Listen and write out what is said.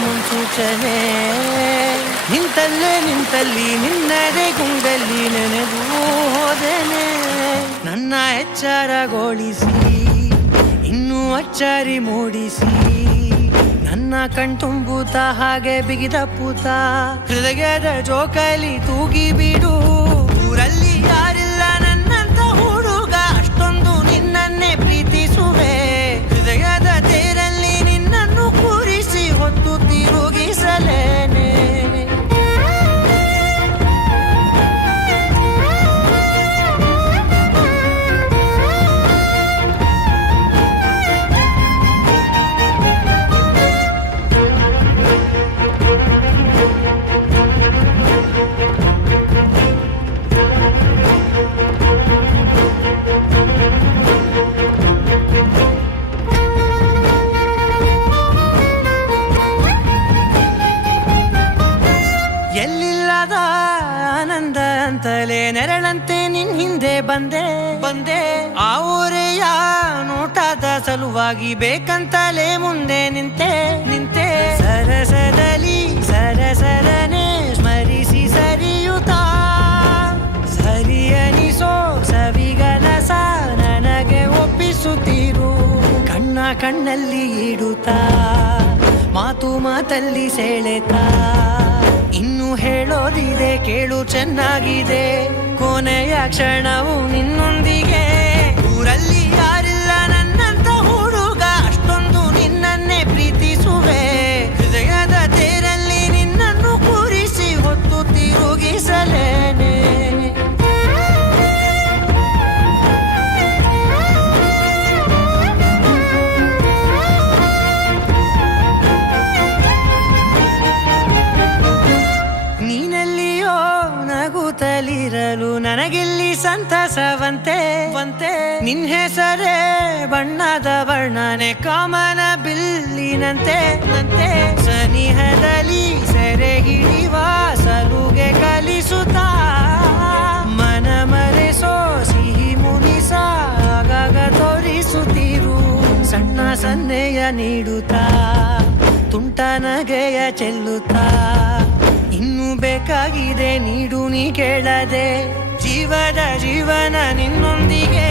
ಮುನ್ಸೂಚನೆ ನಿಂತಲ್ಲೇ ನಿಂತಲ್ಲಿ ನಿನ್ನದೇ ಗುಂಗಲ್ಲಿ ನೆನೆದು ಹೋದೆನೆ ನನ್ನ ಎಚ್ಚರಗೊಳಿಸಿ ಇನ್ನೂ ಅಚ್ಚರಿ ಮೂಡಿಸಿ ನನ್ನ ಕಣ್ತುಂಬುತ್ತ ಹಾಗೆ ಬಿಗಿದ ಪೂತ ಹೃದಯದ ಜೋಕಾಲಿ ತೂಗಿ ಬಿಡು ಊರಲ್ಲಿ ಯಾರಿಲ್ಲ ನನ್ನಂತ ಹುಡುಗ ಅಷ್ಟೊಂದು ನಿನ್ನನ್ನೇ ಪ್ರೀತಿಸುವೆ ಹೃದಯದ ತೇರಲ್ಲಿ ನಿನ್ನನ್ನು ಕೂರಿಸಿ ಹೊತ್ತು ತಿರುಗಿಸಲೇನೆ ಎಲ್ಲಿಲ್ಲದ ಆನಂದ ಅಂತಲೇ ನೆರಳಂತೆ ನಿನ್ ಹಿಂದೆ ಬಂದೆ ಆ ಊರೆಯ ನೋಟದ ಸಲುವಾಗಿ ಬೇಕಂತಲೇ ಮುಂದೆ ನಿಂತೆ ಸರಸದಲ್ಲಿ ಸರಸರನೆ ಸ್ಮರಿಸಿ ಸರಿಯುತ್ತಾ ಸರಿಯನಿಸೋ ಸವಿಗನಸ ನನಗೆ ಒಪ್ಪಿಸುತ್ತೀರು ಕಣ್ಣಲ್ಲಿ ಇಡುತ್ತಾ ಮಾತಲ್ಲಿ ಸೆಳೆತಾ ಇನ್ನು ಹೇಳೋದಿದೆ ಕೇಳು ಚೆನ್ನಾಗಿದೆ ಕೊನೆಯ ಕ್ಷಣವು ನಿನ್ನೊಂದಿಗೆ ಊರಲ್ಲಿ ಯಾರಿಲ್ಲ ನನ್ನಂತ ಹುಡುಗ ಅಷ್ಟೊಂದು ನಿನ್ನನ್ನೇ ಪ್ರೀತಿಸುವೆ ಹೃದಯದ ತೇರಲ್ಲಿ ನಿನ್ನನ್ನು ಕೂರಿಸಿ ಹೊತ್ತು ತಿರುಗಿಸಲೇನೆ ನಗುತ್ತಲಿರಲು ನನಗಿಲ್ಲಿ ಸಂತಸವಂತೆ ನಿನ್ ಹೆಸರೇ ಬಣ್ಣದ ವರ್ಣನೆ ಕಾಮನ ಬಿಲ್ಲಿನಂತೆ ಸನಿಹದಲ್ಲಿ ಸೆರೆ ಹಿಡಿಯುವ ಸಲುಗೆ ಕಲಿಸುತ್ತಾ ಮನ ಮರೆಸೋ ಸಿಹಿ ಮುನಿಸ ಆಗಾಗ ತೋರಿಸುತ್ತಿರು ಸಣ್ಣ ಸನ್ನೆಯ ನೀಡುತ್ತಾ ತುಂಟ ನಗೆಯ ಚೆಲ್ಲುತ್ತಾ ಇನ್ನು ಬೇಕಾಗಿದೆ ನೀಡು ನೀ ಕೇಳದೆ ಜೀವನ ನಿನ್ನೊಂದಿಗೆ